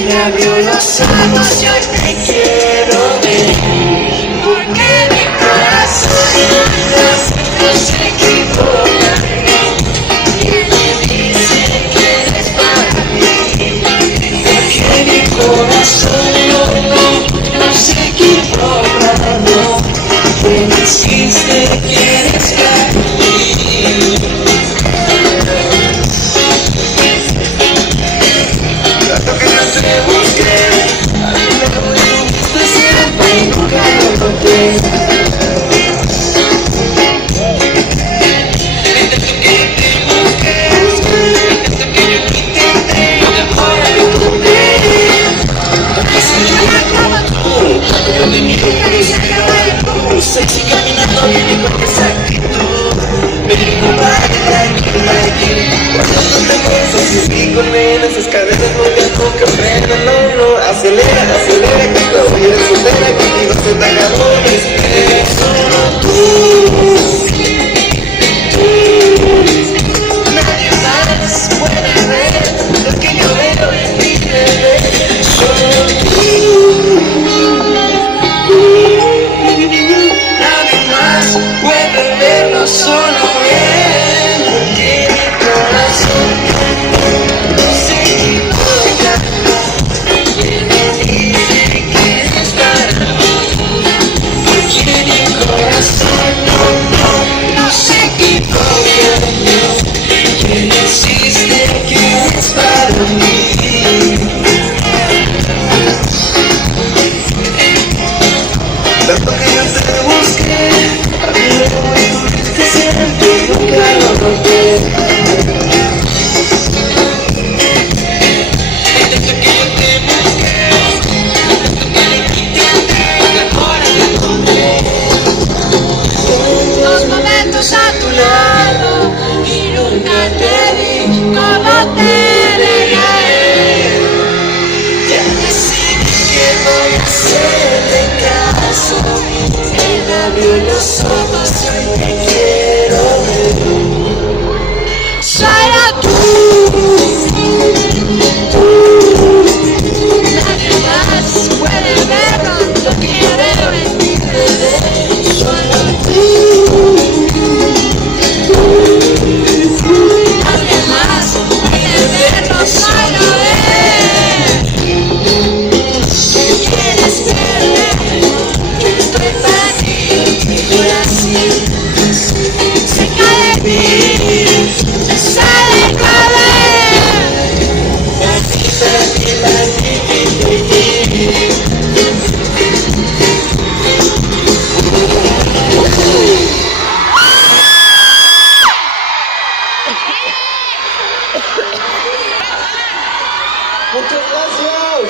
me abrió los ojos y hoy te quiero ver, porque mi corazón no se equivoca y me dice que eres para mí, porque mi corazón no se equivoca, no, que me hiciste que eres para mí. Sexy caminando viene con esa actitud, me dijo vaya aquí, cuando tú te mueves subí con él, esas cadenas nunca frenan, no, acelera, que estoy en soltera, conmigo se te acabó mi estrés, solo tú, nadie más puede ver lo que yo veo en ti, bebé, solo tú. Puede verlo solo él, porque mi corazón no se equivoca, y me dice que eres para mí, porque mi corazón no se equivoca, que me hiciste que eres para mí. Tanto que yo te busqué, nunca lo noté. Desde que yo te busqué, tanto que le quité, ahora la encontré. Dos momentos a tu lado y nunca te vi como te regalé. Ya decidí que voy a hacerle caso. Él me abrió los ojos y hoy te quiero ver. Solo tú, nadie más puede ver lo que yo veo en ti, bebé. Solo tú, nadie más puede verlo, solo él. Tú quieres verme, yo estoy para ti, y así se cae de mí. Muchas gracias.